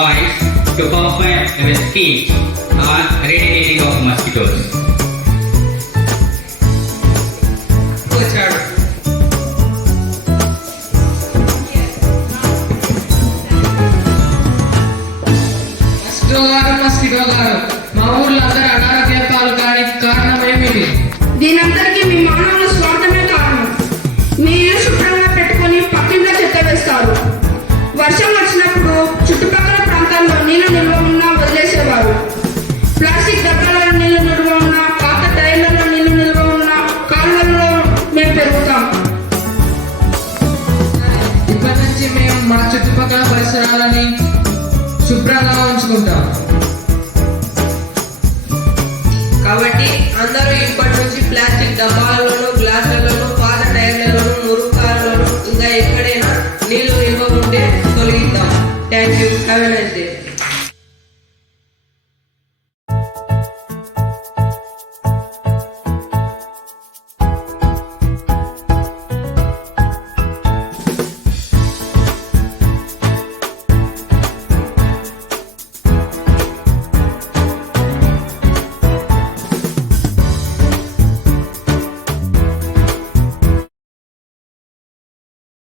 boys to perform a speech on eradicating of mosquitoes. Mosquito గారు, మా ఊర్లో అందరూ అనారోగ్య పాలు కానికి కారణం ఏమిటి? దీనంతటికీ మీ మానవుల స్వార్థమే కారణం. మీ ఇల్లు శుభ్రంగా పెట్టుకొని పక్కింట్లో చెత్త వేస్తారు. వర్షం వచ్చినప్పుడు చుట్టుపక్కల ప్రాంతాల్లో నీళ్లు నిల్వ ఉన్నా వదిలేసేవారు. ప్లాస్టిక్ డబ్బాలలో నీళ్లు నిల్వ ఉన్నా, పాత టైర్లలో నీళ్లు నిల్వ ఉన్నా కాలువల్లో మేము పెరుగుతాం. ఇప్పటి నుంచి మేము మా చుట్టుపక్కల పరిసరాలని శుభ్రంగా ఉంచుకుంటాం. కాబట్టి అందరూ ఇప్పటి నుంచి ప్లాస్టిక్ డబ్బాలలోను, గ్లాసులలోను, పాత టైర్లలోను, మురుగు ఇంకా ఎక్కడైనా నీళ్లు నిల్వ ఉంటే తొలగిద్దాం. Thank you. Have a nice day.